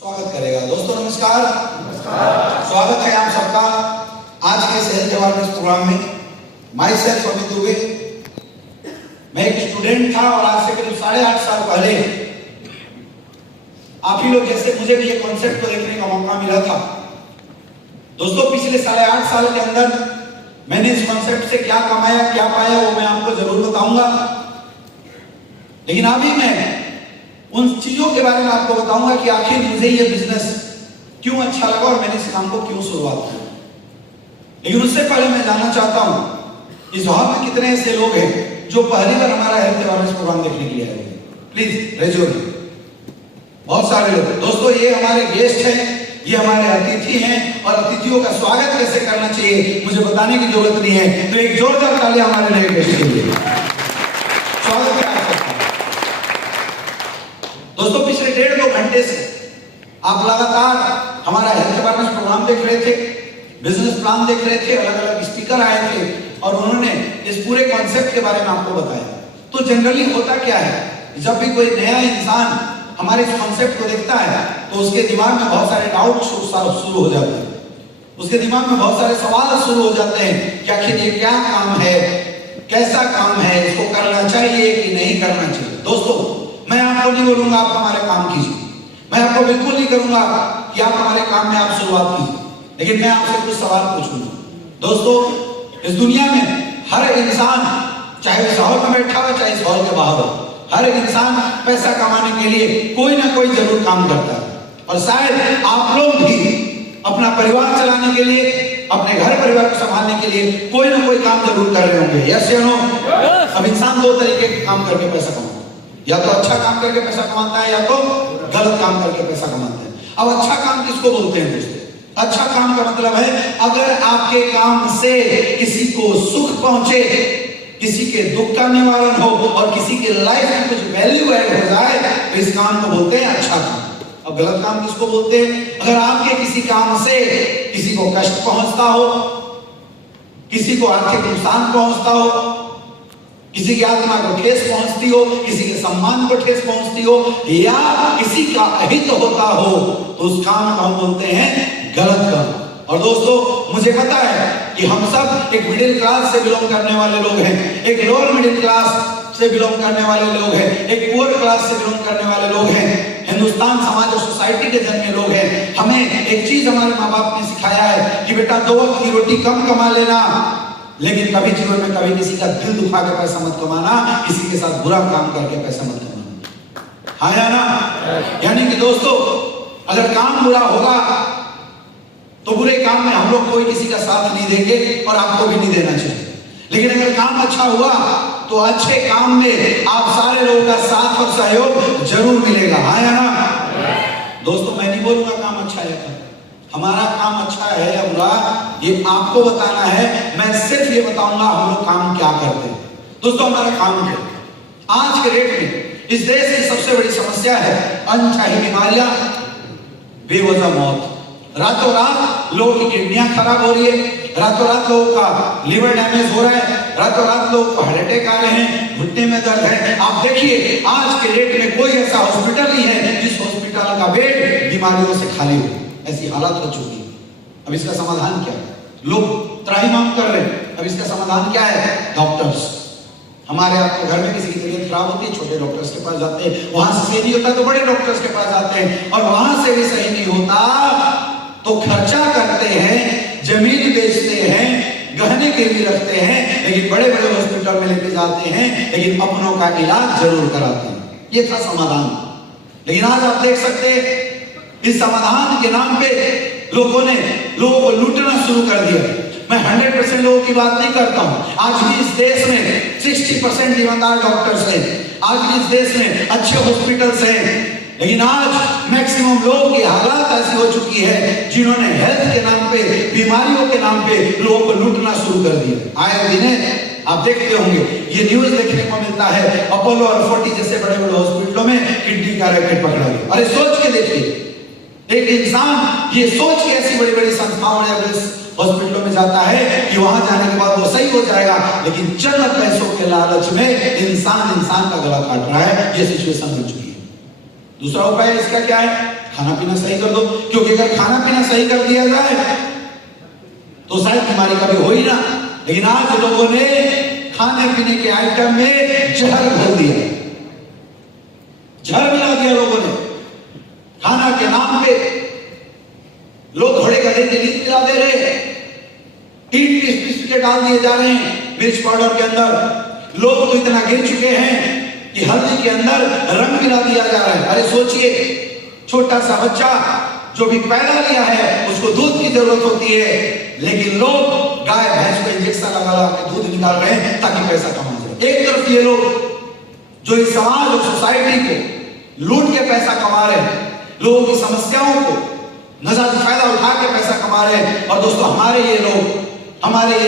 स्वागत करेगा। दोस्तों नमस्कार। स्वागत है आप सबका आज के सेल्फ अवेयरनेस प्रोग्राम में। माई सेल्फ अमित दुबे, मैं एक स्टूडेंट था और आज से करीब 8.5 साल पहले आप ही लोग जैसे मुझे भी ये कॉन्सेप्ट को देखने का मौका मिला था। दोस्तों पिछले 8.5 साल के अंदर मैंने इस कॉन्सेप्ट से क्या कमाया क्या पाया वो मैं आपको जरूर बताऊंगा, लेकिन अभी मैं उन चीजों के बारे में आपको बताऊंगा कि आखिर मुझे ये बिजनेस क्यों अच्छा लगा और मैंने इस काम को क्यों शुरुआत की। लेकिन उससे पहले मैं जानना चाहता हूं इस हॉल में कितने ऐसे लोग हैं जो पहली बार हमारा हेल्थ अवेयरनेस प्रोग्राम देखने के लिए आए हैं। Please raise your hand. बहुत सारे लोग। दोस्तों ये हमारे गेस्ट हैं, ये हमारे अतिथि हैं और अतिथियों का स्वागत कैसे करना चाहिए मुझे बताने की जरूरत नहीं है, तो एक जोरदार ताली हमारे नए गेस्ट के लिए। स्वागत है आपका। दोस्तों पिछले 1.5-2 घंटे से आप लगातार हमारा हेल्थ अवेयरनेस प्रोग्राम देख रहे थे, बिजनेस प्लान देख रहे थे, अलग अलग स्पीकर आए थे और उन्होंने इस पूरे कॉन्सेप्ट के बारे में आपको बताया। तो जनरली होता क्या है, जब भी कोई नया इंसान हमारे इस कॉन्सेप्ट को देखता है तो उसके दिमाग में बहुत सारे डाउट शुरू हो जाते हैं, उसके दिमाग में बहुत सारे सवाल शुरू हो जाते हैं कि आखिर ये क्या काम है, कैसा काम है, इसको करना चाहिए कि नहीं करना चाहिए। दोस्तों मैं आपको नहीं बोलूंगा आप हमारे काम कीजिए, मैं आपको बिल्कुल नहीं करूंगा कि आप हमारे काम में आप शुरुआत कीजिए, लेकिन मैं आपसे कुछ सवाल पूछूंगा। दोस्तों इस दुनिया में हर इंसान, चाहे इस हॉल में बैठा हो चाहे इस हॉल के बाहर हो, हर इंसान पैसा कमाने के लिए कोई ना कोई जरूर काम करता है और शायद आप लोग भी अपना परिवार चलाने के लिए, अपने घर परिवार को संभालने के लिए कोई ना कोई काम जरूर कर रहे होंगे। यस या नो? अब इंसान 2 तरीके के काम करके पैसा कमाता है, या तो अच्छा काम करके पैसा कमाता है या तो गलत काम करके पैसा कमाता है। अब अच्छा काम किसको बोलते हैं दोस्तों? अच्छा काम का मतलब है अगर आपके काम से किसी को सुख पहुंचे, किसी के दुख का निवारण हो और किसी के लाइफ में कुछ वैल्यू ऐड हो जाए तो इस काम को बोलते हैं अच्छा काम। अब गलत काम किसको बोलते हैं? अगर आपके किसी काम से किसी को कष्ट पहुंचता हो, किसी को आर्थिक नुकसान पहुंचता हो, किसी की आत्मा को ठेस पहुंचती हो, किसी के सम्मान को ठेस पहुंचती हो या किसी का अहित होता हो तो उस काम को हम बोलते हैं गलत काम। और दोस्तों मुझे पता है कि हम सब एक मिडिल क्लास से बिलोंग करने वाले लोग हैं, एक लोअर मिडिल क्लास से बिलोंग करने वाले लोग हैं, एक पुअर क्लास से बिलोंग करने वाले लोग हैं, हिंदुस्तान समाज और सोसाइटी के जन्मे लोग हैं। हमें एक चीज हमारे माँ बाप ने सिखाया है कि बेटा 2 वक्त की रोटी कम कमा लेना, लेकिन कभी जीवन में कभी किसी का दिल दुखा के पैसा मत कमाना, किसी के साथ बुरा काम करके पैसा मत कमाना। हाँ या ना? यानी कि दोस्तों अगर काम बुरा होगा तो बुरे काम में हम लोग कोई किसी का साथ नहीं देंगे और आपको भी नहीं देना चाहिए, लेकिन अगर काम अच्छा हुआ तो अच्छे काम में आप सारे लोगों का साथ और सहयोग जरूर मिलेगा। हाँ या ना? दोस्तों मैं नहीं बोलूंगा काम अच्छा है, हमारा काम अच्छा है या बुरा ये आपको बताना है, मैं सिर्फ ये बताऊंगा हम लोग काम क्या करते हैं। दोस्तों हमारा काम क्या? आज के डेट में इस देश की सबसे बड़ी समस्या है अनचाही बीमारियां, बेवजह मौत। रातों रात लोगों की किडनियां खराब हो रही है, रातों रात लोगों का लिवर डैमेज हो रहा है, रातों रात लोगों को हार्ट अटैक आ रहे हैं, घुटने में दर्द है। आप देखिए आज के डेट में कोई ऐसा हॉस्पिटल नहीं है जिस हॉस्पिटल का बेड बीमारियों से खाली हो, ऐसी हालत हो चुकी है। अब इसका समाधान क्या है? लोग त्राहिमाम कर रहे हैं, अब इसका समाधान क्या है? डॉक्टर्स। हमारे आपके घर में किसी की तबीयत खराब होती है, छोटे डॉक्टर्स के पास जाते हैं, वहां से सही नहीं होता तो बड़े डॉक्टर्स के पास जाते हैं, और वहां से भी सही नहीं होता तो खर्चा करते हैं, जमीन बेचते हैं, गहने गिरवी रखते हैं, लेकिन बड़े बड़े हॉस्पिटल में लेके जाते हैं, लेकिन अपनों का इलाज जरूर कराते हैं। ये था समाधान। लेकिन आज आप देख सकते हैं इस समाधान के नाम पे लोगों को लूटना शुरू कर दिया। मैं 100% लोगों की बात नहीं करता हूं। आज भी इस देश में 60% ईमानदार डॉक्टर्स हैं, आज भी इस देश में अच्छे हॉस्पिटल्स हैं, लेकिन आज मैक्सिमम लोगों की हालात ऐसी हो चुकी है जिन्होंने हेल्थ के नाम पे, बीमारियों के नाम पे लोगों को लूटना शुरू कर दिया। आए दिन आप देखते होंगे ये न्यूज देखने को मिलता है, अपोलो और 40 जैसे बड़े बड़े हॉस्पिटलों में किडनी का रैकेट पकड़ा गया। अरे सोच के देखिए, एक इंसान ये सोच के ऐसी बड़ी बड़ी संस्थाओं में हॉस्पिटलों में जाता है कि वहां जाने के बाद वो सही हो जाएगा, लेकिन चंद पैसों के लालच में इंसान का गला काट रहा है। ये सिचुएशन हो चुकी है। दूसरा उपाय इसका क्या है? खाना पीना सही कर दो, क्योंकि अगर खाना पीना सही कर दिया जाए तो शायद बीमारी का भी हो ही ना। लेकिन आज लोगों ने खाने पीने के आइटम में जहर भर दिया, जहर मिला दिया लोगों ने। खाना के नाम पे लोग घोड़े गधे के नींद पिला दे रहे, 3 डाल दिए जा रहे हैं मिर्च पाउडर के अंदर। लोग तो इतना गिर चुके हैं कि हल्दी के अंदर रंग मिला दिया जा रहा है। अरे सोचिए, छोटा सा बच्चा जो भी पैदा लिया है उसको दूध की जरूरत होती है, लेकिन लोग गाय भैंस को इंजेक्शन लगा के दूध निकाल रहे हैं ताकि पैसा कमा जाए। एक तरफ ये लोग जो इस समाज और सोसाइटी को लूट के पैसा कमा रहे हैं, लोगों की समस्याओं को नजायज फायदा उठा के पैसा कमा रहे हैं। और दोस्तों हमारे ये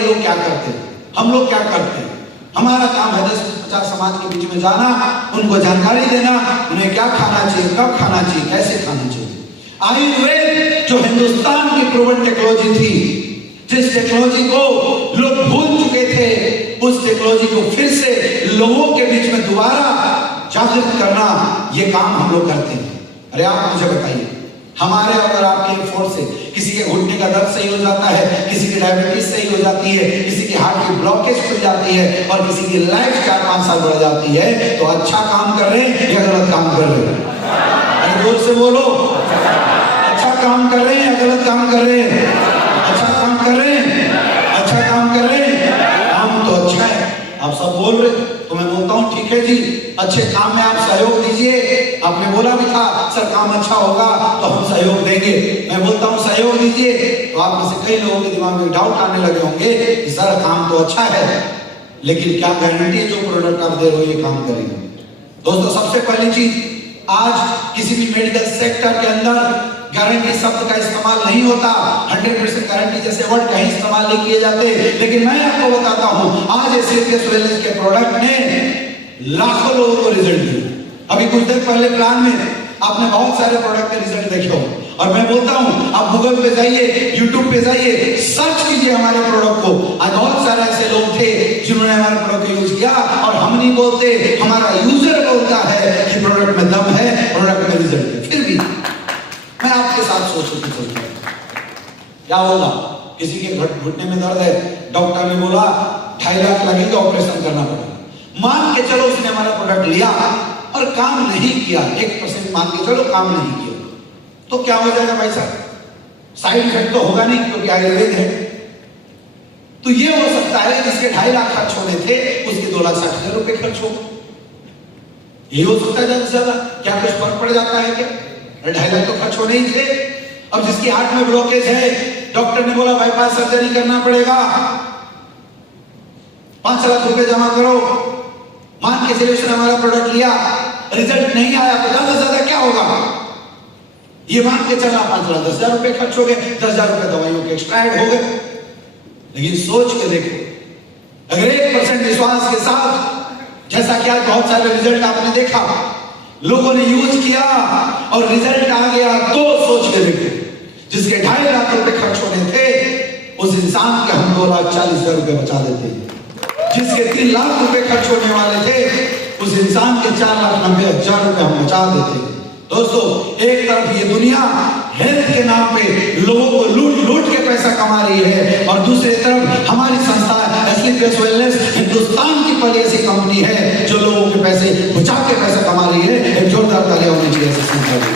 लोग क्या करते हैं? हम लोग क्या करते हैं? हमारा काम है 10-50 समाज के बीच में जाना, उनको जानकारी देना, उन्हें क्या खाना चाहिए, कब खाना चाहिए, कैसे खाना चाहिए। आयुर्वेद जो हिंदुस्तान की प्रूवन टेक्नोलॉजी थी, जिस टेक्नोलॉजी को लोग भूल चुके थे, उस टेक्नोलॉजी को फिर से लोगों के बीच में दोबारा जागृत करना, ये काम हम लोग करते हैं। अरे आप मुझे बताइए, हमारे अगर आपके एफर्ट से किसी के घुटने का दर्द सही हो जाता है, किसी की डायबिटीज सही हो जाती है, किसी की हार्ट की ब्लॉकेज खुल जाती है और किसी की लाइफ 4-5 साल बढ़ जाती है, तो अच्छा काम कर रहे हैं या गलत काम कर रहे हैं? अरे जोर से बोलो, अच्छा काम कर रहे हैं या गलत काम कर रहे हैं? अच्छा काम कर रहे हैं, अच्छा काम कर रहे हैं, काम तो अच्छा है। आप सब बोल रहे, तो मैं बोलता हूँ ठीक है जी, अच्छे काम में आप सहयोग दीजिए। आपने बोला भी था सर काम अच्छा होगा तो हम सहयोग देंगे, मैं बोलता हूँ सहयोग दीजिए। तो आप में से कई लोगों के दिमाग में डाउट आने लगे होंगे कि सर काम तो अच्छा है, लेकिन क्या गारंटी है जो प्रोडक्ट आप दे रहे हो ये काम करेंगे? दोस्तों सबसे पहली चीज, आज किसी भी मेडिकल सेक्टर के अंदर गारंटी शब्द का इस्तेमाल नहीं होता। 100% गारंटी जैसे वर्ड कहीं इस्तेमाल नहीं किए जाते। लेकिन मैं आपको बताता हूं, आज एसएफएस वेलनेस के प्रोडक्ट ने लाखों लोगों को रिजल्ट दिया। अभी कुछ देर पहले प्लान में आपने बहुत सारे प्रोडक्ट के रिजल्ट देखे हो, और मैं बोलता हूं आप गूगल पे जाइए, यूट्यूब पे जाइए, सर्च कीजिए हमारे प्रोडक्ट को। आज बहुत सारे ऐसे लोग थे जिन्होंने हमारे प्रोडक्ट को यूज किया, और हम नहीं बोलते, हमारा यूजर बोलता है कि प्रोडक्ट में दम है, प्रोडक्ट में रिजल्ट है। फिर भी मैं आपके साथ सोचूं क्या होगा? किसी के घुटने में दर्द है, डॉक्टर ने बोला 2.5 लाख लगेगा, ऑपरेशन करना पड़ेगा। मान के चलो उसने हमारा प्रोडक्ट लिया और काम नहीं किया, 1% मान के चलो काम नहीं किया, तो क्या हो जाएगा भाई साहब? साइड इफेक्ट तो होगा नहीं, क्योंकि आयुर्वेद है। तो ये हो सकता है जिसके 2.5 लाख खर्च होने थे उसके 2,60,000 रुपए खर्च हो, ये हो सकता है ज्यादा से ज्यादा। क्या कुछ फर्क पड़ जाता है क्या? 2.5 लाख तो खर्च होने ही थे। अब जिसकी हार्ट में ब्लॉकेज है, डॉक्टर ने बोला बाईपास सर्जरी करना पड़ेगा, 5 लाख रुपए जमा करो। मान के चलिए उसने हमारा प्रोडक्ट लिया, रिजल्ट नहीं आया, तो ज्यादा से ज्यादा क्या होगा? ये मान के चला 5 लाख 10,000 रुपए खर्च हो गए, 10,000 रुपए दवाइयों के एक्स्ट्रा ऐड हो गए। लेकिन सोच के देखो, अगर 1% विश्वास के साथ, जैसा कि आज बहुत सारे रिजल्ट आपने देखा, लोगों ने यूज किया और रिजल्ट आ गया, तो सोच के देखो, जिसके 2.5 लाख रुपए खर्च होने थे उस इंसान के हम 2,40,000 रुपए बचा देते हैं। जिसके 3 लाख रुपए खर्च होने वाले थे उस इंसान के 4,90,000 रुपए हम बचा देते हैं। दोस्तों एक तरफ ये दुनिया हेल्थ के नाम पे लोगों को लूट के पैसा कमा रही है, और दूसरी तरफ हमारी संस्था एसएफएस वेलनेस हिंदुस्तान की पहली ऐसी कंपनी है जो लोगों के पैसे बचा के पैसा कमा रही है। एक जोरदार तालियां होनी चाहिए ऐसी संस्था की।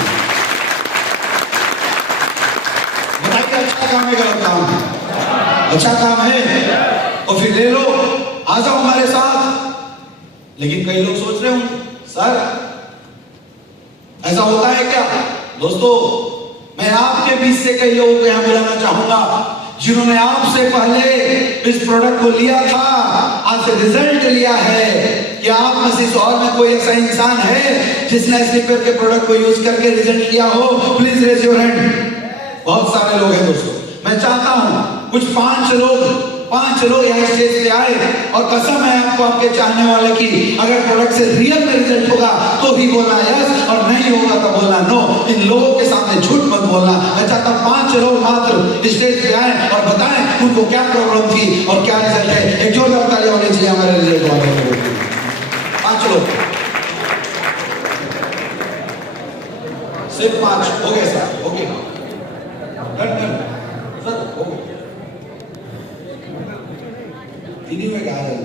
बताइए अच्छा काम है गलत काम है? अच्छा काम है, और फिर ले लो, आ जाओ हमारे साथ। लेकिन कई लोग सोच रहे होंगे सर ऐसा होता है क्या? दोस्तों मैं आपके बीच से कई लोगों को यहां बुलाना चाहूंगा जिन्होंने आपसे पहले इस प्रोडक्ट को लिया था, आज से रिजल्ट लिया है। क्या आप में से और में कोई ऐसा इंसान है जिसने स्लीपर के प्रोडक्ट को यूज करके रिजल्ट लिया हो? Please raise your hand. बहुत सारे लोग हैं दोस्तों। मैं चाहता हूं कुछ 5 लोग यहाँ स्टेज पे आए, और कसम है आपको आपके चाहने वाले की, अगर प्रोडक्ट से रियल में रिजल्ट होगा तो भी बोलना यस, और नहीं होगा तो बोलना नो। इन लोगों के सामने झूठ मत बोलना। मैं चाहता हूँ 5 लोग मात्र स्टेज पे आए और बताएं उनको क्या प्रॉब्लम थी और क्या रिजल्ट है। एक जोरदार ताली होनी चाहिए हमारे रिजल्ट वाले लोगों की। 5 लोग सिर्फ 5 हो गए सर, ओके डन सर, हो गए इन्हीं में कहा जाए।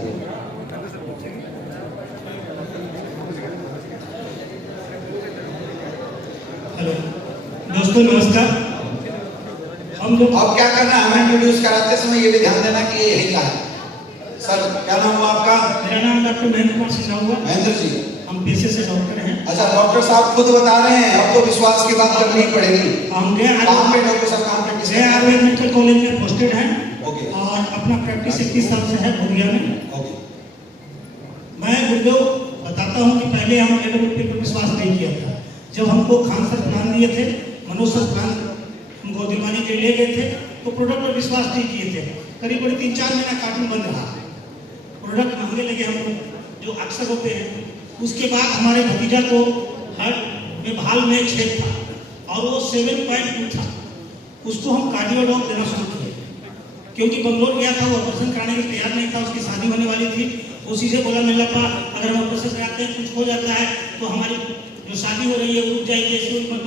हेलो दोस्तों, नमस्कार। हम लोग अब क्या करना है, हमें इंट्रोड्यूस कराते समय ये भी ध्यान देना कि ये यही का है। सर क्या नाम हुआ आपका? मेरा नाम डॉक्टर महेंद्र कुमार सिन्हा हुआ। महेंद्र जी, हम पेशे से डॉक्टर हैं। अच्छा डॉक्टर साहब खुद बता रहे हैं, अब तो विश्वास की बात करनी ही पड़ेगी। हम गए कहाँ पे डॉक्टर साहब, कहाँ पे? गए आयुर्वेद मेडिकल कॉलेज में पोस्टेड हैं। ओके और अपना प्रैक्टिस 21 साल से है बोरिया में। ओके। मैं गुरुदेव बताता हूँ कि पहले हम एलोपैथी पर विश्वास नहीं किया था। जब हमको खान सर प्लान दिए थे, मनोज सर प्लान हमको दिलवाने के लिए ले गए थे, तो प्रोडक्ट पर विश्वास नहीं किए थे। करीब 3-4 महीना कार्टून बंद रहा। प्रोडक्ट महंगे लगे हमको, जो अक्सर होते हैं। उसके बाद हमारे भतीजा को हार्ट में भाल में छेद था और वो 7.2 था। उसको हम कार्डियोडॉक देना शुरू किए, क्योंकि बंगलोर गया था, वो ऑपरेशन कराने के लिए तैयार नहीं था। उसकी शादी होने वाली थी। उसी से बोला मेरे लपा, अगर हम ऑपरेशन कराते हैं कुछ हो जाता है तो हमारी जो शादी हो रही है रुक जाएगी,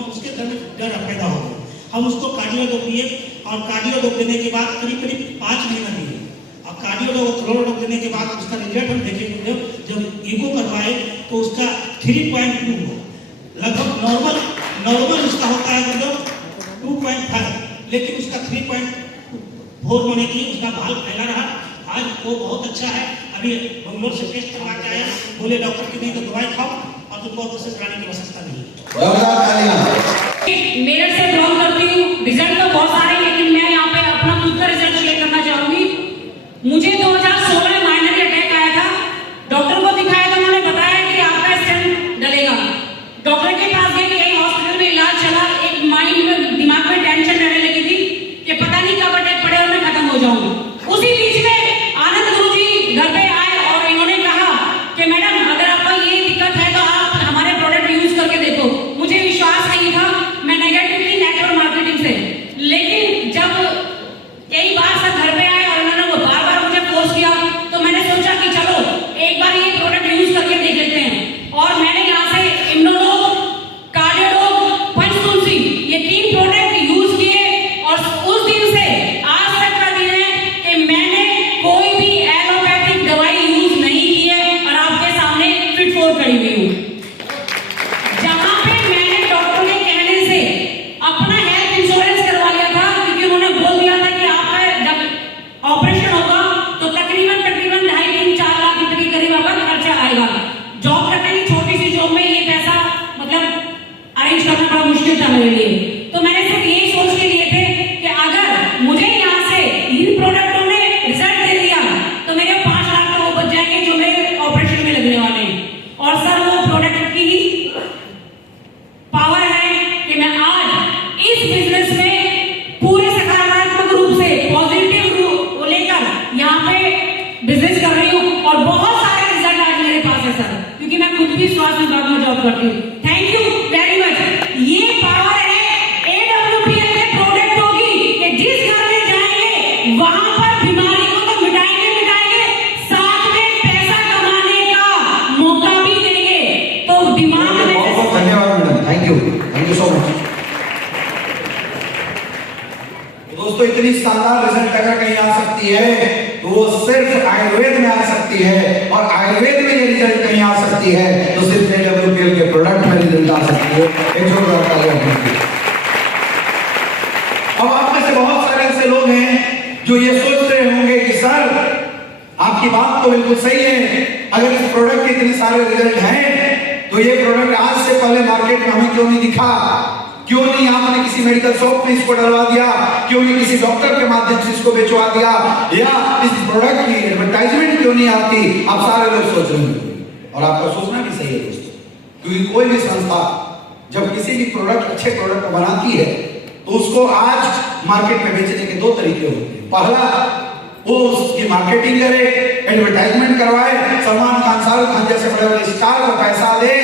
उसके डर पैदा हो गया। हम उसको कार्डियोडॉक दिए और कार्डियोडॉक देने के बाद करीब 5 महीना दिए। और कार्डियोडॉक क्लोरोडॉक देने के बाद उसका रिजल्ट हम देखेंगे। जब ईको करवाए तो उसका 3.2 हो, लगभग नॉर्मल उसका होता है मतलब 2.5, लेकिन उसका 3.4 होने की उसका भाल फैला रहा। आज वो बहुत अच्छा है। अभी बंगलोर से टेस्ट करवा के आया, बोले डॉक्टर की नहीं तो दवाई खाओ और तुमको ऑपरेशन कराने की आवश्यकता नहीं है। मेरठ से बिलोंग करती हूँ। रिजल्ट तो बहुत सारे, लेकिन मैं यहाँ पे अपना खुद का रिजल्ट शेयर करना चाहूंगी। मुझे 2016 में माइनर अटैक आया था। डॉक्टर को दिखाया तो उन्होंने बताया कि आपका स्टेंट डलेगा। डॉक्टर के पास गए, यही हॉस्पिटल में इलाज चला। एक माइंड में, दिमाग में टेंशन रहने लगी थी कि पता नहीं कब अटैक पड़े और मैं खत्म हो जाऊंगी। उसी बीच में आनंद गुरु जी घर पे आए और इन्होंने कहा कि मैडम अगर आपको ये दिक्कत है तो आप हमारे प्रोडक्ट यूज करके देखो। मुझे विश्वास नहीं था, मैं नेगेटिवली नेटवर्क मार्केटिंग से। लेकिन जब कई बार सर घर पे आए और उन्होंने वो बार-बार मुझे फोर्स किया, तो मैंने सोचा कि चलो एक बार ये प्रोडक्ट यूज करके देख लेते हैं। और मैंने यहाँ से इम्यूनोलॉग, कार्डियोलॉग, पंचतुलसी ये 3 प्रोडक्ट यूज किए। और उस दिन से आज तक का दिन है कि मैंने कोई भी एलोपैथिक दवाई यूज नहीं की है और आपके सामने फिट फॉर खड़ी हुई हूँ। जहाँ पे मैंने डॉक्टर के कहने से अपना हेल्थ इंश्योरेंस करवा लिया था, क्योंकि उन्होंने बोल दिया था कि आपका जब ऑपरेशन होगा तो तकरीबन 2.5-3-4 लाख रुपए के करीब आपका खर्चा आएगा। जॉब करने की छोटी सी जॉब में ये पैसा मतलब अरेंज करना बड़ा मुश्किल था मेरे लिए। तो मैंने सिर्फ यही सोच के लिए थे कि अगर मुझे यहाँ से इन प्रोडक्टों ने रिजल्ट दे दिया तो मेरे 5 लाख तो वो बच जाएंगे जो मेरे ऑपरेशन में लगने वाले हैं। और सर वो प्रोडक्ट की पावर है कि मैं आज इस बिजनेस में पूरे सकारात्मक रूप से, पॉजिटिव रूप को लेकर यहाँ पे बिजनेस कर रही हूँ। और बहुत सारे रिजल्ट आज मेरे पास है सर, क्योंकि मैं खुद भी स्वास्थ्य विभाग में जॉब करती हूँ। Thank you very much. ये पावर है AWPL में प्रोडक्ट होगी कि जिस घर में जाएंगे वहां पर बीमारी को तो मिटाएंगे, साथ में पैसा कमाने का मौका भी देंगे। तो दिमाग में बहुत बहुत धन्यवाद madam, thank you so much. दोस्तों इतनी शानदार रिजल्ट अगर कहीं आ सकती है तो वो सिर्फ आयुर्वेद में आ सकती है। और आयुर्वेद में ये रिजल्ट कहीं आ सकती है तो सिर्फ AWPL के प्रोडक्ट में रिजल्ट आ सकती है। एक जोरदार तालियां दीजिए। अब आप में से बहुत सारे ऐसे लोग हैं जो ये सोच रहे होंगे कि सर आपकी बात तो बिल्कुल सही है, अगर इस प्रोडक्ट के इतने सारे रिजल्ट हैं तो ये प्रोडक्ट आज से पहले मार्केट में हमें क्यों नहीं दिखा? क्यों नहीं आपने किसी मेडिकल शॉप में इसको डलवा दिया? क्यों नहीं किसी डॉक्टर के माध्यम से इसको बेचवा दिया? या इस प्रोडक्ट की एडवर्टाइजमेंट क्यों नहीं आती? आप सारे लोग सोच रहे हैं और आपका सोचना भी सही है दोस्तों, क्योंकि कोई भी संस्था जब किसी भी प्रोडक्ट, अच्छे प्रोडक्ट को बनाती है तो उसको आज मार्केट में बेचने के 2 तरीके होते हैं। पहला, वो उसकी मार्केटिंग करे, एडवर्टाइजमेंट करवाए, सलमान खान, शाहरुख खान जैसे बड़े बड़े स्टार को पैसा दे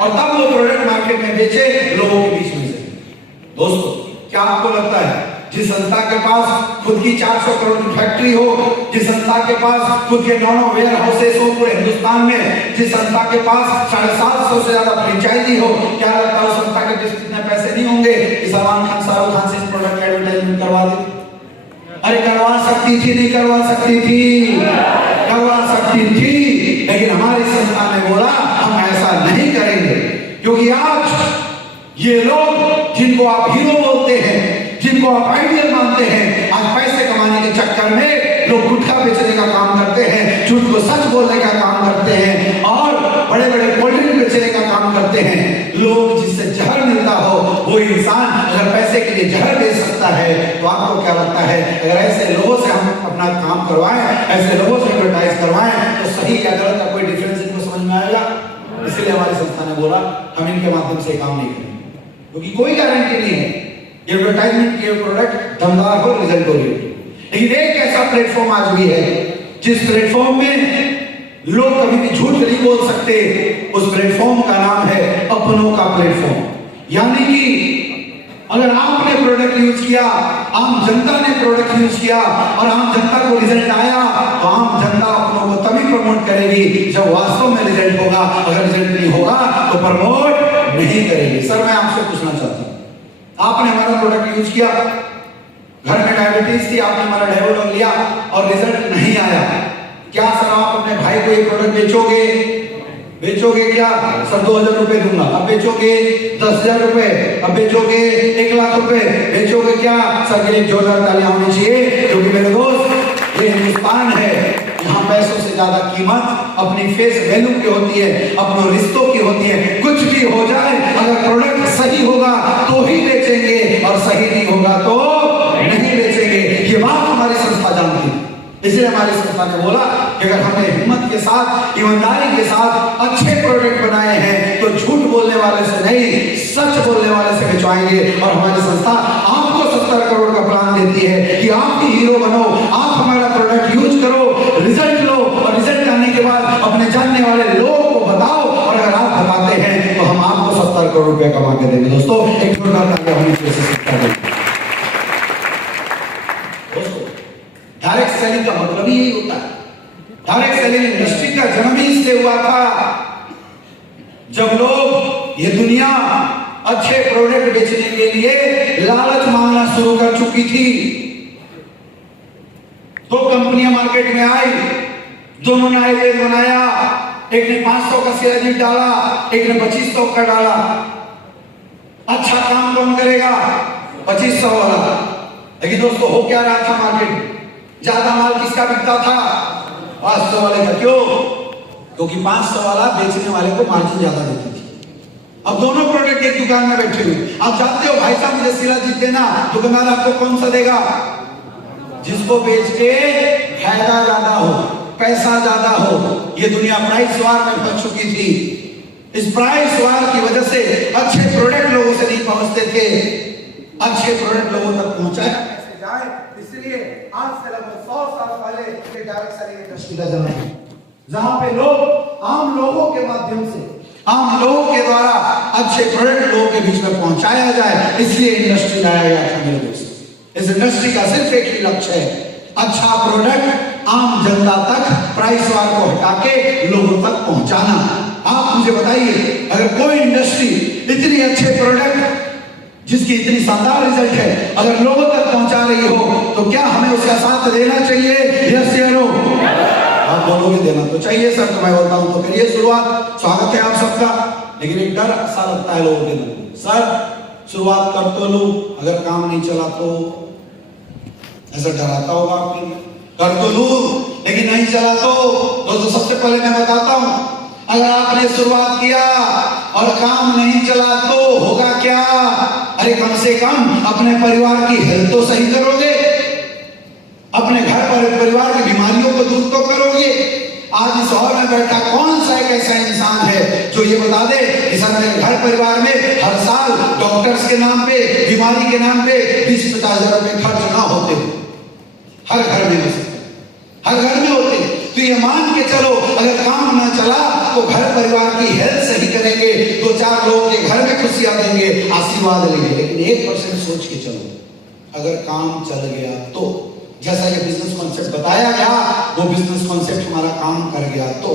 और तब वो प्रोडक्ट मार्केट में बेचे लोगों के बीच में से। दोस्तों क्या आपको लगता है जिस संस्था के पास खुद की 400 करोड़ की फैक्ट्री हो, जिस संस्था के पास खुद के 9 वेयर हाउसेस हो पूरे हिंदुस्तान में, जिस संस्था के पास 750 से ज्यादा फ्रेंचाइजी हो, क्या लगता है उस संस्था के पास इतने पैसे नहीं होंगे कि सलमान खान, शाहरुख खान से इस प्रोडक्ट का एडवर्टाइजमेंट करवा दे? अरे करवा सकती थी, नहीं करवा सकती थी? करवा सकती थी, लेकिन हमारी संस्था ने बोला हम ऐसा नहीं करेंगे। क्योंकि आज ये लोग जिनको आप हीरो बोलते हैं, जिनको आप आइडियल मानते हैं, आज पैसे कमाने के चक्कर में लोग गुटखा बेचने का काम करते हैं, झूठ को सच बोलने का काम करते हैं और बड़े बड़े कोल्ड ड्रिंक बेचने का काम करते हैं। लोग जिससे जहर मिलता हो वो इंसान अगर पैसे के लिए जहर बेच सकता है तो आपको क्या लगता है अगर ऐसे लोगों से हम अपना काम करवाएं, ऐसे लोगों से एडवर्टाइज करवाएं तो सही या गलत का कोई डिफरेंस इनको समझ में आएगा? इसलिए हमारी संस्था ने बोला हम इनके माध्यम से काम नहीं करेंगे, क्योंकि कोई गारंटी नहीं है एडवर्टाइजमेंट के प्रोडक्ट दमदार हो, रिजल्ट ओरिएंटेड। लेकिन एक ऐसा प्लेटफॉर्म आज भी है जिस प्लेटफॉर्म में लोग कभी भी झूठ नहीं बोल सकते। उस प्लेटफॉर्म का नाम है अपनों का प्लेटफॉर्म। यानी कि अगर आपने प्रोडक्ट यूज किया, आम जनता ने प्रोडक्ट यूज किया और आम जनता को रिजल्ट आया तो आम जनता अपनों को तभी प्रमोट करेगी जब वास्तव में रिजल्ट होगा। अगर रिजल्ट नहीं होगा तो प्रमोट नहीं करेगी। सर मैं आपसे पूछना चाहता हूं, आपने हमारा प्रोडक्ट यूज किया, घर में डायबिटीज थी, आपने हमारा डायबिटोल लिया और रिजल्ट नहीं आया, क्या सर आप अपने भाई को ये प्रोडक्ट बेचोगे? बेचोगे क्या? सर 2000 रुपए दूंगा। अब बेचोगे 10,000 रुपए, अब बेचोगे 1 लाख रुपए, बेचोगे क्या? सर के लिए जोरदार तालियां होनी चाहिए, क्योंकि मेरे दोस्त ये हिंदुस्तान है, यहाँ पैसों से ज्यादा कीमत अपनी फेस वैल्यू की होती है, अपने रिश्तों की होती है। कुछ भी हो जाए अगर प्रोडक्ट सही होगा तो ही बेचेंगे और सही नहीं होगा तो नहीं बेचेंगे। ये बात हमारी संस्था जानती है। इसलिए हमारी संस्था ने बोला कि अगर हमने हिम्मत के साथ, ईमानदारी के साथ अच्छे प्रोडक्ट बनाए हैं तो झूठ बोलने वाले से नहीं, सच बोलने वाले से बिचवाएंगे। और हमारी संस्था आपको 70 करोड़ का प्लान देती है कि आप भी हीरो बनो, आप हमारा प्रोडक्ट यूज करो, रिजल्ट लो और रिजल्ट आने के बाद अपने जानने वाले लोगों को बताओ। और अगर आप बताते हैं तो हम आपको 70 करोड़ रुपए कमा के देंगे। दोस्तों एक जोरदार तालियां होनी चाहिए। डायरेक्ट सेलिंग का मतलब ही यही होता है। डायरेक्ट सेलिंग इंडस्ट्री का जन्म ही इसलिए हुआ था जब लोग, ये दुनिया अच्छे प्रोडक्ट बेचने के लिए लालच मांगना शुरू कर चुकी थी। 2 कंपनियां मार्केट में आई, दोनों ने आइडिया बनाया, एक ने 500 का शेयर डाला, एक ने 2500 का डाला। अच्छा काम कौन करेगा? 2500 वाला। लेकिन दोस्तों हो क्या रहा था मार्केट में? ज्यादा माल किसका बिकता था? 500 वाले का। क्यों? क्योंकि 500 वाला बेचने वाले को मार्जिन ज्यादा देती थी। अब दोनों प्रोडक्ट एक दुकान में बैठे हुए, आप जानते हो भाई साहब मुझे सिला जीत देना, दुकानदार आपको कौन सा देगा? जिसको बेच के फायदा ज्यादा हो, पैसा ज्यादा हो। ये दुनिया प्राइस वार में फंस चुकी थी। इस प्राइस वार की वजह से अच्छे प्रोडक्ट लोगों से नहीं पहुंचते थे। अच्छे प्रोडक्ट लोगों तक पहुंचाया कैसे जाए, इसलिए आज से लगभग 100 साल पहले ये डायरेक्ट सेलिंग इंडस्ट्री का जन्म है, जहां पे लोग आम लोगों के माध्यम से, आम लोगों के द्वारा अच्छे प्रोडक्ट लोगों के बीच में पहुंचाया जाए। इसलिए इंडस्ट्री लाया गया था मेरे दोस्त। इस इंडस्ट्री का सिर्फ एक ही लक्ष्य है, अच्छा प्रोडक्ट आम जनता तक प्राइस वार को हटा के लोगों तक पहुंचाना। आप मुझे बताइए, अगर कोई इंडस्ट्री इतनी अच्छे प्रोडक्ट जिसकी इतनी शानदार रिजल्ट है अगर लोगों तक पहुंचा रही हो तो क्या हमें उसका साथ देना चाहिए? यस या नो? आप बोलोगे देना तो चाहिए सर, तो मैं बोलता हूं तो करिए शुरुआत। स्वागत है आप सबका। लेकिन एक डर सा लगता है लोगों के अंदर, सर शुरुआत कर तो लूं, अगर काम नहीं चला तो? ऐसा डराता होगा आपके, कर तो लूं लेकिन नहीं चला तो सबसे पहले मैं बताता हूं, अगर आपने शुरुआत किया और काम नहीं चला तो होगा क्या? अरे कम से कम अपने परिवार की हेल्थ तो सही करोगे, अपने घर पर परिवार की बीमारियों को दूर तो करोगे। आज इस हॉल में बैठा कौन सा एक ऐसा इंसान है जो ये बता दे कि सर मेरे घर परिवार में हर साल डॉक्टर्स के नाम पे, बीमारी के नाम पे 20-50 हजार रुपए खर्च ना होते? हर घर में हो सकते, हर घर में होते। तो ये मान के चलो अगर काम ना चला तो घर परिवार की हेल्थ सही करेंगे, 2-4 लोगों के घर में खुशियां देंगे, आशीर्वाद लेंगे। लेकिन 1% सोच के चलो, अगर काम चल गया तो, जैसा ये बिजनेस कॉन्सेप्ट बताया गया वो बिजनेस कॉन्सेप्ट हमारा काम कर गया तो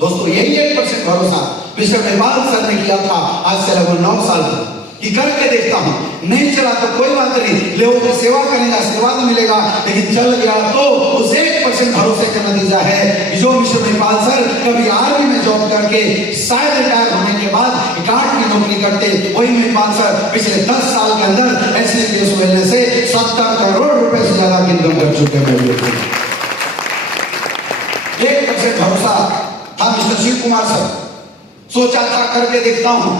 दोस्तों यही 1% भरोसा मिस्टर नेपाल सर ने किया था आज से लगभग 9 साल पहले कि करके देखता हूं, नहीं चला तो कोई बात नहीं, लोगों की सेवा करेगा, आशीर्वाद मिलेगा, लेकिन चल गया तो उस 1% भरोसे का नतीजा है कि जो मिस्टर नेपाल सर कभी आर्मी में जॉब करके शायद रिटायर होने के बाद गार्ड की नौकरी करते, वही नेपाल सर पिछले 10 साल के अंदर एसलीपीएस वजह से 70 करोड़ रुपए से ज्यादा की इनकम कर चुके हैं। 1% भरोसा था मिस्टर शिव कुमार सर, सोचा था करके देखता हूं,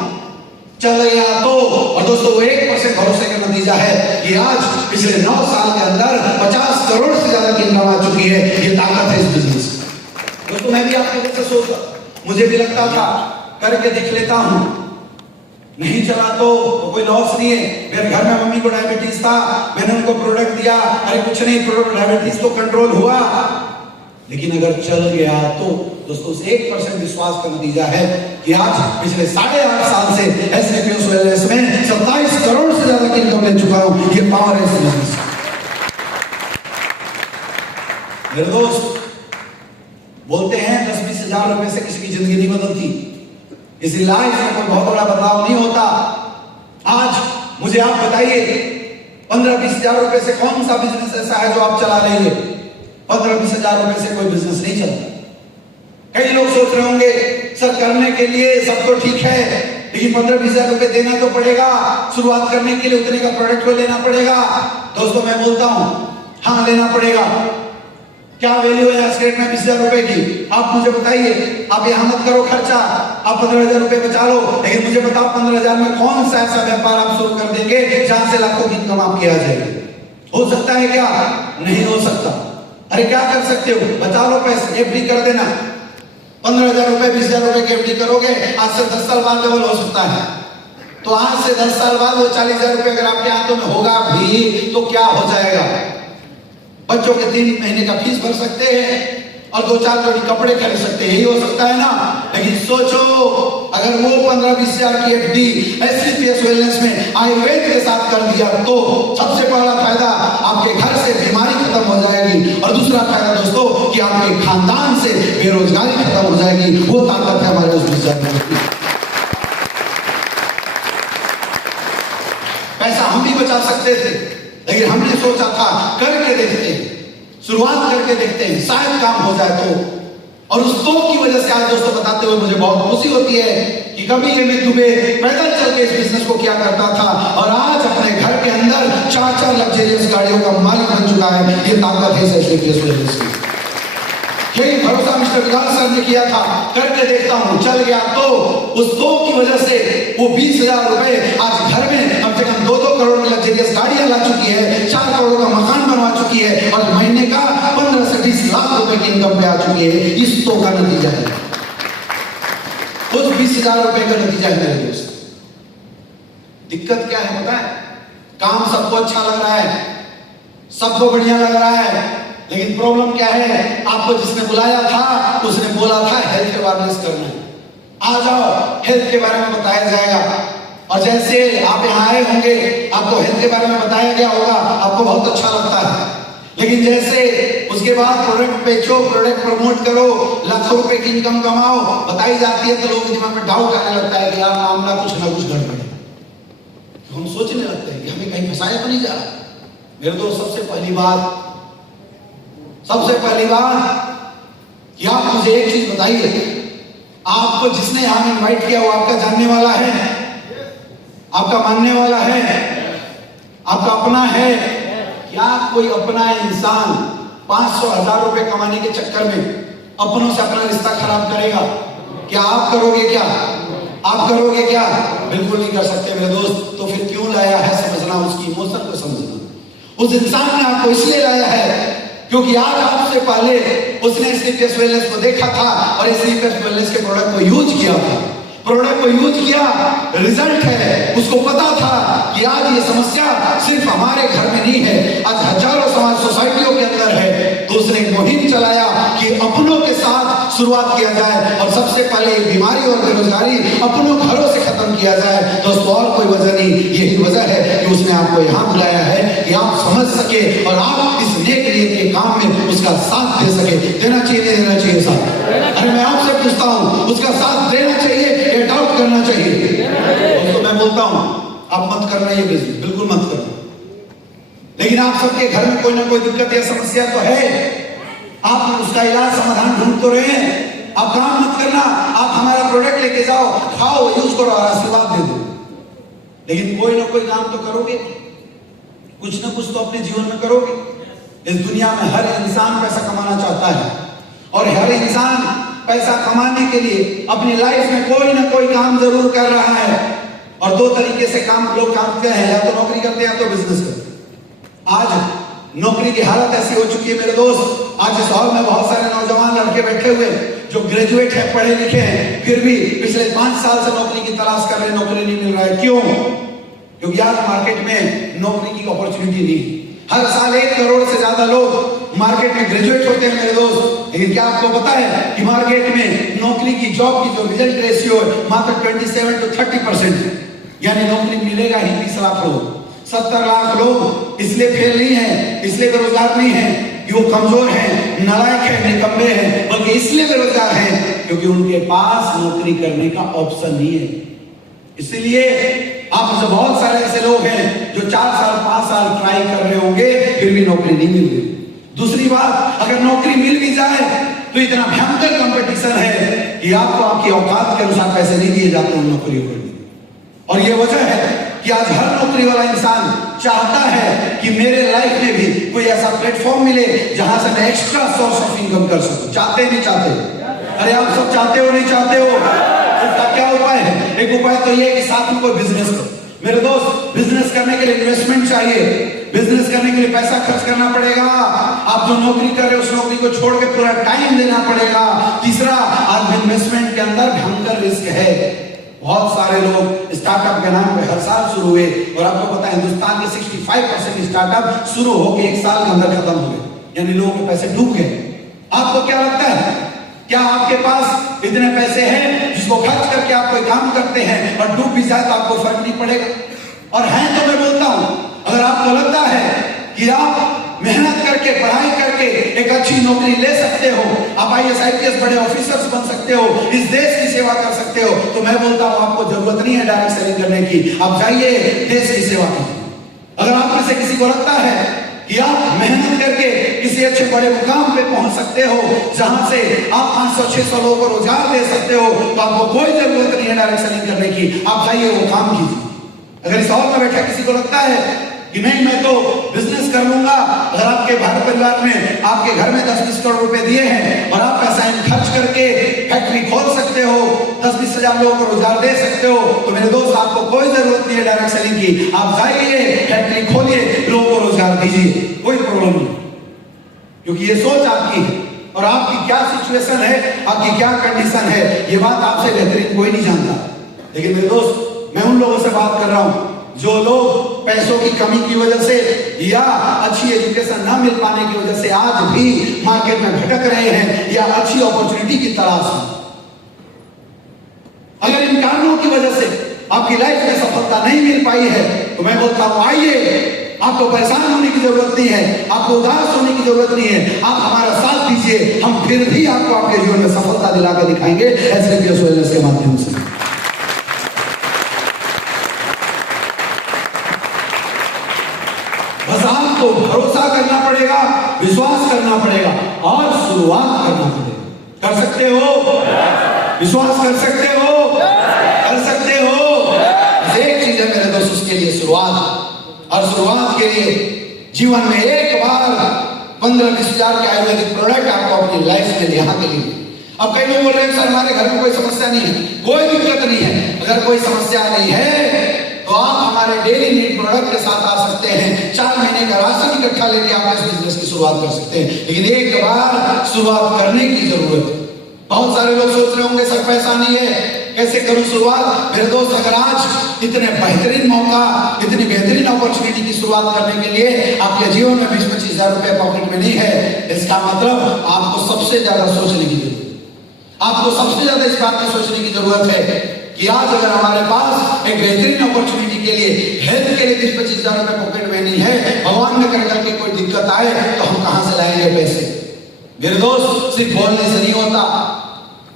चल गया तो, और दोस्तों वो 1% भरोसे का नतीजा है कि आज पिछले 9 साल के अंदर 50 करोड़ से ज्यादा की इनकम आ चुकी है। ये ताकत है इस बिजनेस। दोस्तों मैं भी आपके जैसे सोचता, मुझे भी लगता था करके देख लेता हूं, नहीं चला तो कोई लॉस नहीं है। मेरे घर में मम्मी को डायबिटीज था, मैंने उनको प्रोडक्ट दिया, अरे कुछ नहीं, प्रोडक्ट डायबिटीज तो कंट्रोल हुआ, लेकिन अगर चल गया तो दोस्तों 1% विश्वास का नतीजा है कि आज पिछले 8.5 साल से एसलीपीएस वेलनेस में 27 करोड़ से ज्यादा की इनकम ले चुका हूं। ये पावर है इस बिजनेस। मेरे दोस्त बोलते हैं 10-20 हजार रुपए से किसी की जिंदगी नहीं बदलती, इसी लाइफ में कोई बहुत बड़ा बदलाव नहीं होता। आज मुझे आप बताइए 15-20 हजार रुपए से कौन सा बिजनेस ऐसा है जो आप चला लेंगे? 15-20 हजार रुपए से कोई बिजनेस नहीं चलता। कई लोग सोच रहे होंगे सर करने के लिए सब तो ठीक है, लेकिन 15-20 हजार रुपए देना तो पड़ेगा, शुरुआत करने के लिए उतने का प्रोडक्ट को लेना पड़ेगा। दोस्तों मैं बोलता हूं हाँ लेना पड़ेगा। क्या वैल्यू है स्टेट में 20 हजार रुपए की? आप मुझे बताइए। आप यहां मत करो खर्चा, आप 15,000 रुपए बचा लो, लेकिन मुझे बताओ 15,000 में कौन सा ऐसा व्यापार आप शुरू कर देंगे जहां से लाखों की इनकम आपकी आ जाएगी? हो सकता है क्या? नहीं हो सकता। अरे क्या कर सकते हो? बचा लो पैसे, एफडी कर देना। 15,000 रुपए 20,000 रुपए की एफडी करोगे, आज से 10 साल बाद डबल हो सकता है। तो आज से 10 साल बाद वो 40,000 रुपए अगर आपके हाथों में होगा भी तो क्या हो जाएगा? बच्चों के 3 महीने का फीस भर सकते हैं और 2-4 जोड़ी कपड़े खरीद सकते हैं, यही हो सकता है ना। लेकिन सोचो अगर वो 15-20 हजार की एफडी एसलीपीएस वेलनेस में आयुर्वेद के साथ कर दिया तो सबसे पहला फायदा आपके घर से बीमारी खत्म हो जाएगी, और दूसरा फायदा दोस्तों कि आपके खानदान से बेरोजगारी खत्म हो जाएगी। वो ताकत है हमारे उस बिजनेस में। पैसा हम भी बचा सकते थे, लेकिन हमने सोचा था करके देखते हैं, शुरुआत करके देखते हैं, शायद काम हो जाए तो। और उस तो की वजह से आज दोस्तों बताते हुए मुझे बहुत खुशी होती है कि कभी ये मैं दुबे पैदल चल के इस बिजनेस को क्या करता था और आज अपने घर के अंदर 4-4 लग्जरियस गाड़ियों का मालिक बन चुका है। ये ताकत है एसलीपीएस वेलनेस की। यही भरोसा मिस्टर विकास सर ने किया था, करके देखता हूं, चल गया तो। उस तो की वजह से वो 20,000 रुपए आज घर में कम से कम 2-2 करोड़ की लग्जरियस गाड़ियां ला चुकी है, 4 करोड़ का मकान बनवा चुकी है और महीने का 15 से 20 लाख रुपए की इनकम पे आ चुकी है। इस तो का नतीजा है, उस 20,000 रुपए का नतीजा है मेरे दोस्त। दिक्कत क्या है पता है? काम सबको अच्छा लग रहा है, सबको बढ़िया लग रहा है, लेकिन प्रॉब्लम क्या है? आपको जिसने बुलाया था उसने बोला था हेल्थ अवेयरनेस करना है, आ जाओ हेल्थ के बारे में बताया जाएगा। और जैसे आप यहाँ आए होंगे आपको हेल्थ के बारे में बताया गया होगा, आपको बहुत अच्छा लगता है, लेकिन जैसे उसके बाद प्रोडक्ट बेचो, प्रोडक्ट प्रमोट करो, लाखों रुपए की इनकम कमाओ बताई जाती है, तो लोगों के दिमाग में डाउट आने लगता है कि यार मामला कुछ ना कुछ गड़बड़ है। तो हम सोचने लगते हैं कि हमें कहीं फंसाया तो नहीं जा रहा। मेरे दोस्त सबसे पहली बात कि आप मुझे एक चीज बताइए, आपको जिसने यहां इनवाइट किया वो आपका जानने वाला है, आपका मानने वाला है, आपका अपना है? क्या कोई अपना इंसान 500,000 रुपए कमाने के चक्कर में अपनों से अपना रिश्ता खराब करेगा? क्या आप करोगे? क्या आप करोगे? क्या बिल्कुल नहीं कर सकते मेरे दोस्त। तो फिर क्यों लाया है समझना, उसकी इमोशन को समझना। उस इंसान ने आपको इसलिए लाया है क्योंकि आज आपसे पहले उसने एसलीपीएस वेलनेस को देखा था और एसलीपीएस वेलनेस के प्रोडक्ट को यूज किया था, प्रोडक्ट को यूज किया, रिजल्ट है। उसको पता था कि आज ये समस्या सिर्फ हमारे घर में नहीं है, आज हजारों समाज सोसाइटियों के अंदर है। तो उसने एक मुहिम चलाया कि अपनों के साथ शुरुआत किया जाए और सबसे पहले बीमारी और बेरोजगारी अपनों घरों से खत्म किया जाए। दोस्तों और कोई वजह नहीं, यही वजह है कि उसने आपको यहाँ बुलाया है कि आप समझ सके और आप इस नेक नीयत के काम में उसका साथ दे सके। देना चाहिए नहीं देना चाहिए साथ? अरे मैं आपसे पूछता हूँ, उसका साथ देना चाहिए या डाउट करना चाहिए? तो मैं बोलता हूँ आप मत करना ये बिजनेस, बिल्कुल मत करना। लेकिन आप सबके घर में कोई ना कोई दिक्कत या समस्या तो है, आप उसका इलाज समाधान ढूंढ तो रहे हैं। आप काम मत करना, आप हमारा प्रोडक्ट लेके जाओ, खाओ, यूज करो और आशीर्वाद दे दो, लेकिन कोई ना कोई काम तो करोगे, कुछ ना कुछ तो अपने जीवन में करोगे। इस दुनिया में हर इंसान पैसा कमाना चाहता है और हर इंसान पैसा कमाने के लिए अपनी लाइफ में कोई ना कोई काम जरूर कर रहा है। और दो तरीके से लोग काम करते हैं, या तो नौकरी करते हैं या तो बिजनेस करते हैं। आज नौकरी की हालत ऐसी हो चुकी है मेरे दोस्त, आज इस हॉल में बहुत सारे नौजवान लड़के बैठे हुए जो ग्रेजुएट है, पढ़े लिखे हैं, फिर भी पिछले 5 साल से नौकरी की तलाश कर रहे हैं, नौकरी नहीं मिल रहा है। क्यों? क्योंकि आज मार्केट में नौकरी की अपॉर्चुनिटी नहीं। हर साल 1 करोड़ से ज्यादा लोग मार्केट में ग्रेजुएट होते हैं मेरे दोस्त, लेकिन क्या आपको पता है कि मार्केट में नौकरी की, जॉब की जो रिजल्ट रेशियो है मात्र 27 to 30% है। यानी नौकरी मिलेगा ही 30 लाख लोग, 70 लाख लोग इसलिए फेल नहीं है, इसलिए बेरोजगार नहीं है कि वो कमजोर हैं, नालायक हैं, निकम्मे हैं, बल्कि इसलिए बेरोजगार हैं क्योंकि उनके पास नौकरी करने का ऑप्शन नहीं है। इसीलिए आप में बहुत सारे ऐसे लोग हैं जो 4 साल 5 साल ट्राई कर रहे होंगे, फिर भी नौकरी नहीं मिल रही। दूसरी बात, अगर नौकरी मिल भी जाए तो इतना भयंकर कंपटीशन है कि आपको आपकी औकात के अनुसार पैसे नहीं दिए जाते उन नौकरियों के लिए। और ये वजह है कि आज हर नौकरी वाला इंसान चाहता है कि मेरे लाइफ में भी कोई ऐसा प्लेटफॉर्म मिले जहां से मैं एक्स्ट्रा सोर्स ऑफ इनकम कर सकूं। चाहते नहीं चाहते? अरे आप सब चाहते हो नहीं चाहते हो? उसका क्या उपाय है? एक उपाय तो ये है कि साथ में कोई बिजनेस करो। मेरे दोस्त, बिजनेस करने के लिए इन्वेस्टमेंट चाहिए, बिजनेस करने के लिए पैसा खर्च करना पड़ेगा। आप जो नौकरी कर रहे हो उस नौकरी को छोड़ के पूरा टाइम देना पड़ेगा। तीसरा, आज इन्वेस्टमेंट के अंदर भयंकर रिस्क है। बहुत सारे लोग स्टार्टअप के नाम पे हर साल शुरू हुए और आपको पता है हिंदुस्तान के 65% स्टार्टअप शुरू होकर 1 साल के अंदर खत्म हो गए, यानी लोगों के पैसे डूब गए। आपको क्या लगता है, क्या आपके पास इतने पैसे हैं जिसको खर्च करके आप कोई काम करते हैं और डूब भी जाए तो आपको फर्क नहीं पड़ेगा? और है तो मैं बोलता हूं, अगर आपको लगता है कि आप मेहनत करके, पढ़ाई करके एक अच्छी नौकरी ले सकते हो, आप IAS IPS बड़े ऑफिसर्स बन सकते हो, इस देश की सेवा कर सकते हो, तो मैं बोलता हूं आपको जरूरत नहीं है डायरेक्ट सेलिंग करने की। आप जाइए देश की सेवा कीजिए। अगर आप में से किसी को लगता है कि आप मेहनत करके किसी अच्छे बड़े मुकाम पे पहुंच सकते हो जहां से आप 500-600 लोगों को रोजगार दे सकते हो, तो आपको कोई जरूरत नहीं है डायरेक्ट सेलिंग करने की। आप जाइए वो काम कीजिए। अगर इस हॉल में बैठा किसी को लगता है कि नहीं मैं तो बिजनेस कर लूंगा, अगर आपके भारत परिवार में आपके घर में 10-20 करोड़ रुपए दिए हैं और आप पैसा खर्च करके फैक्ट्री खोल सकते हो, 10-20 हजार लोगों को रोजगार दे सकते हो, तो मेरे दोस्त आपको कोई जरूरत नहीं है डायरेक्ट सेलिंग की। आप जाइए फैक्ट्री खोलिए, लोगों को रोजगार दीजिए, कोई प्रॉब्लम नहीं, क्योंकि ये सोच आपकी है और आपकी क्या सिचुएशन है, आपकी क्या कंडीशन है, ये बात आपसे बेहतरीन कोई नहीं जानता। लेकिन मेरे दोस्त, मैं उन लोगों से बात कर रहा हूं जो लोग पैसों की कमी की वजह से या अच्छी एजुकेशन ना मिल पाने की वजह से आज भी मार्केट में भटक रहे हैं या अच्छी अपॉर्चुनिटी की तलाश में। अगर इन कारणों की वजह से आपकी लाइफ में सफलता नहीं मिल पाई है तो मैं बोलता हूं आइए, आपको परेशान होने की जरूरत नहीं है, आपको उदास होने की जरूरत नहीं है, आप हमारा साथ दीजिए, हम फिर भी आपको आपके जीवन में सफलता दिलाकर दिखाएंगे SLPS वेलनेस के माध्यम से। बस आपको भरोसा करना पड़ेगा, विश्वास करना पड़ेगा और शुरुआत करना पड़ेगा। कर सकते हो? विश्वास कर सकते हो? कर सकते हो? एक चीज है मेरे दोस्त, उसके लिए शुरुआत। और शुरुआत के लिए जीवन में एक बार 15-20 हजार के आयुर्वेदिक प्रोडक्ट आपको अपनी लाइफ के लिए, यहाँ के लिए। अब कई लोग बोल रहे हैं सर हमारे घर में कोई समस्या नहीं है, कोई दिक्कत नहीं है। अगर कोई समस्या नहीं है तो आप हमारे डेली नीड प्रोडक्ट के साथ आ सकते हैं। 4 महीने का राशन इकट्ठा लेके आप इस बिजनेस की शुरुआत कर सकते हैं, लेकिन एक बार शुरुआत करने की जरूरत है। बहुत सारे लोग सोच रहे होंगे सर पैसा नहीं है, कैसे करूं शुरुआत? मेरे दोस्त, अगर आज इतने बेहतरीन मौका, इतनी बेहतरीन अपॉर्चुनिटी की शुरुआत करने के लिए आपके जीवन में 20-25 हजार रुपए पॉकेट में नहीं है, इसका मतलब आपको सबसे ज्यादा सोचने की जरूरत है। आपको सबसे ज्यादा इस बात में सोचने की जरूरत है कि आज अगर हमारे पास एक बेहतरीन अपॉर्चुनिटी के लिए, हेल्थ के लिए 20-25 हजार रुपए पॉकेट में नहीं है, भगवान ने करके जाए तो हम कहां से लाएंगे पैसे? मेरे दोस्त, सिर्फ बोलने से नहीं होता।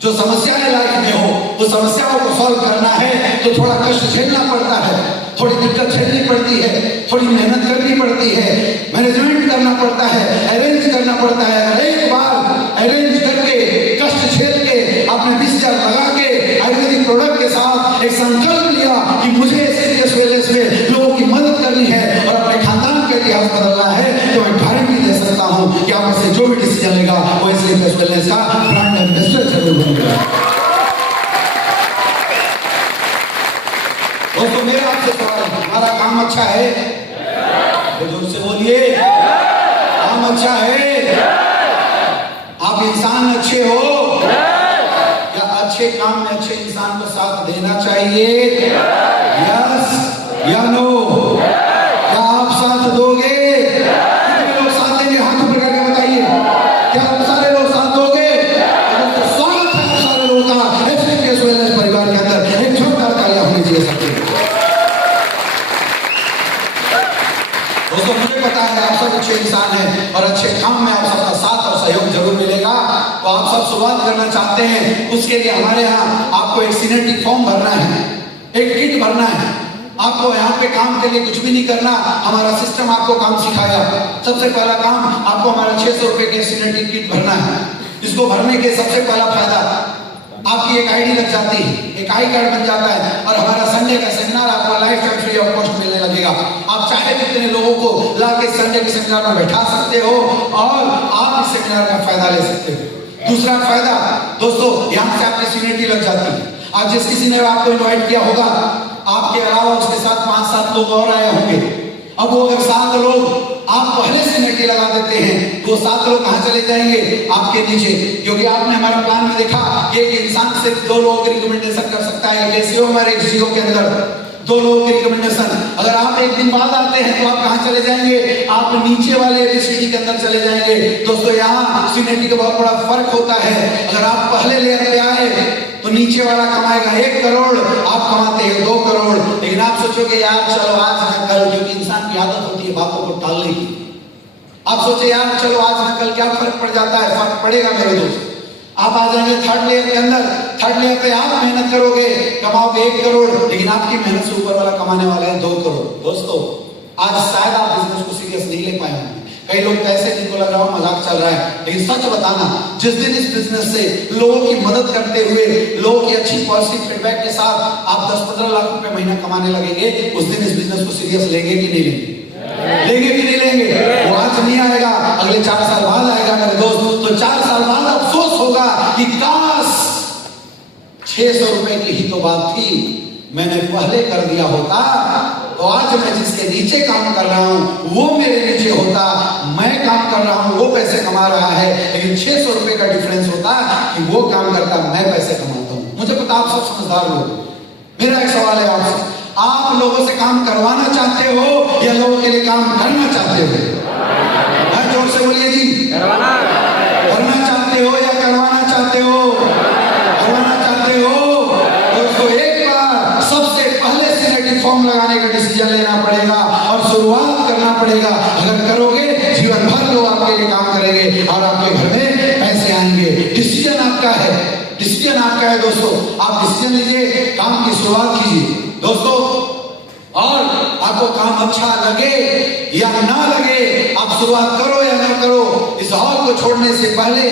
जो समस्याएं लाइफ में हो, उस समस्याओं को सॉल्व करना है तो थोड़ा कष्ट झेलना पड़ता है, थोड़ी दिक्कत झेलनी पड़ती है, थोड़ी मेहनत करनी पड़ती है, मैनेजमेंट करना पड़ता है, अरेंज करना पड़ता है। अगर एक बार अरेंज करके, कष्ट झेल के, आपने 20,000 लगा के आयुर्वेदिक प्रोडक्ट के साथ एक संकल्प लिया कि मुझे सीरियस वेलनेस में लोगों की मदद करनी है और अपने खानदान के इतिहास बदलना है, तो मैं गारंटी दे सकता हूं कि आप में से जो भी डिसीजन लेगा वो सीरियस वेलनेस का ब्रांड एम्बेसडर जरूर बनेगा। दोस्तों, मेरा आपसे सवाल है, हमारा काम अच्छा है? तो जोर से बोलिए, काम अच्छा है? आप इंसान अच्छे हो या अच्छे काम में अच्छे इंसान को साथ देना चाहिए? यस या नो? क्या आप साथ दोगे? कितने लोग साथ देंगे? हाथ ऊपर करके बताइए। क्या आप सारे लोग साथ दोगे? तो स्वागत है आप सारे लोगों का एसपीएस वेलनेस परिवार के अंदर। एक जोरदार तालियां होनी चाहिए सबके। दोस्तों, मुझे पता है आप सब अच्छे इंसान हैं और अच्छे काम में आप सबका साथ और सहयोग जरूर मिलेगा। तो आप सब शुरुआत करना चाहते हैं, उसके लिए हमारे यहाँ आपको एक सिनेर्टिक फॉर्म भरना है, एक किट भरना है। आपको यहाँ पे काम के लिए कुछ भी नहीं करना, हमारा सिस्टम आपको काम सिखाया। सबसे पहला काम, आपको हमारा 600 रुपए के सिनेर्टिक किट भरना है। इसको भरने के सबसे पहला फायदा, आपकी एक आईडी लग जाती है, एक आई कार्ड बन जाता है और हमारा संडे का सेमिनार आपको life time free of cost मिलने लगेगा। आप चाहे जितने लोगों को लाके संडे के सेमिनार में बैठा सकते हो और आप इस सेमिनार का फायदा ले सकते हो। दूसरा फायदा दोस्तों, यहाँ से आपकी सीनियरिटी लग जाती है। आज जिस किसी ने आपको इन्वाइट किया होगा, आपके अलावा उसके साथ 5-7 लोग और आए होंगे। अब वो अगर 7 लोग आप पहले से सीनियरिटी लगा देते हैं तो वो 7 लोग कहां चले जाएंगे? आपके नीचे। क्योंकि आपने हमारे प्लान में देखा कि एक इंसान सिर्फ 2 लोगों की रिकमेंडेशन कर सकता है, एक एसईओ में, एक जीओ के अंदर 2 लोगों की रिकमेंडेशन। अगर आप एक दिन बाद आते हैं तो आप कहां चले जाएंगे? आप नीचे वाले एबीसीडी के अंदर चले जाएंगे। दोस्तों, यहाँ सीनियरिटी का बहुत बड़ा फर्क होता है। अगर आप पहले लेयर पे आए तो नीचे वाला कमाएगा 1 करोड़, आप कमाते हैं 2 करोड़। लेकिन आप सोचोगे यार चलो आज ना कल, क्योंकि इंसान की आदत होती है बातों को टालने की। आप सोचे यार चलो आज ना कल, क्या फर्क पड़ जाता है? फर्क पड़ेगा मेरे दोस्त। आप आ जाएंगे 3rd लेयर के अंदर। 3rd लेयर पे आप मेहनत करोगे, कमाओगे 1 करोड़, लेकिन आपकी मेहनत से ऊपर वाला कमाने वाला है 2 करोड़। दोस्तों, आज शायद आप बिजनेस को सीरियस नहीं ले पाए होंगे। कई लोग पैसे जिनको लग रहा हो मजाक चल रहा है, लेकिन सच बताना, जिस दिन इस बिजनेस से लोगों की मदद करते हुए, लोगों की अच्छी पॉजिटिव फीडबैक के साथ आप 10-15 लाख रुपए महीना कमाने लगेंगे, उस दिन इस बिजनेस को सीरियस लेंगे कि नहीं लेंगे? लेंगे कि नहीं लेंगे? वो आज नहीं आएगा, अगले 4 साल बाद आएगा मेरे दोस्त। तो 4 साल बाद अफसोस होगा कि काश 600 रुपए की ही तो बात थी, मैंने पहले कर दिया होता तो आज मैं जिसके नीचे काम कर रहा हूं वो मेरे नीचे होता। मैं काम कर रहा हूं, वो पैसे कमा रहा है, लेकिन 600 रुपए का डिफरेंस होता कि वो काम करता, मैं पैसे कमाता हूं। मुझे पता आप सब समझदार लोग। मेरा एक सवाल है आपसे, आप लोगों से काम करवाना चाहते हो या लोगों के लिए काम करना चाहते हो? जोर से बोलिए जी। करना चाहते हो या करवाना चाहते हो? करवाना चाहते हो? दोस्तों, एक बार सबसे पहले सिलेक्टिव फॉर्म लगाने का डिसीजन लेना पड़ेगा और शुरुआत करना पड़ेगा। अगर करोगे, जीवन भर लोग आपके लिए काम करेंगे और आपके घर में पैसे आएंगे। डिसीजन आपका है, डिसीजन आपका है दोस्तों। आप डिसीजन लीजिए, काम की शुरुआत कीजिए दोस्तों। और आपको काम अच्छा लगे या ना लगे, आप शुरुआत करो या ना करो, इस हॉल को छोड़ने से पहले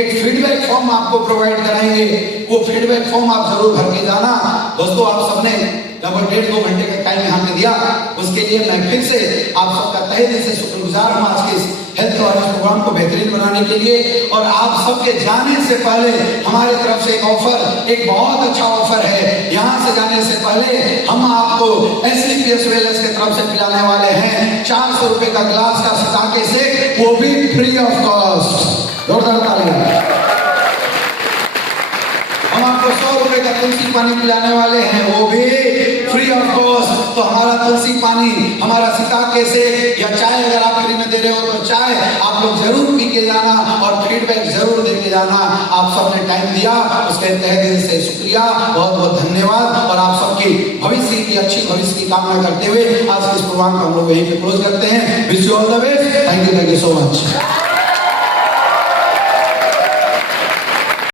एक फीडबैक फॉर्म आपको प्रोवाइड कराएंगे। वो फीडबैक फॉर्म आप जरूर भर के जाना। दोस्तों, आप सबने लगभग 1.5-2 घंटे का टाइम यहाँ पे दिया, उसके लिए मैं फिर से आप सबका तहे दिल से शुक्रगुजार हूँ आज के इस हेल्थ अवेयरनेस प्रोग्राम को बेहतरीन बनाने के लिए। और आप सबके जाने से पहले हमारे तरफ से एक ऑफर, एक बहुत अच्छा ऑफर है। यहाँ से जाने से पहले हम आपको एसपीएस वेलनेस की तरफ से पिलाने वाले हैं 400 रुपए का ग्लास का सिताके से, वो भी फ्री ऑफ कॉस्ट। जोरदार तालियां। हम आपको 100 रुपए का तुलसी पानी पिलाने वाले हैं, वो भी फ्री ऑफ कॉस्ट। तो हमारा तुलसी पानी, हमारा सिताके से या चाय अगर आप फ्री में दे रहे हो तो चाय, आप आप लोग जरूर पी के जाना और फीडबैक जरूर देके जाना। आप सबने टाइम दिया, उसके तहे दिल से शुक्रिया, बहुत बहुत धन्यवाद। और आप सबकी भविष्य की अच्छी भविष्य की कामना करते हुए आज के इस प्रोग्राम को हम लोग यहीं पे क्लोज करते हैं। Wish you all the best. Thank you so much.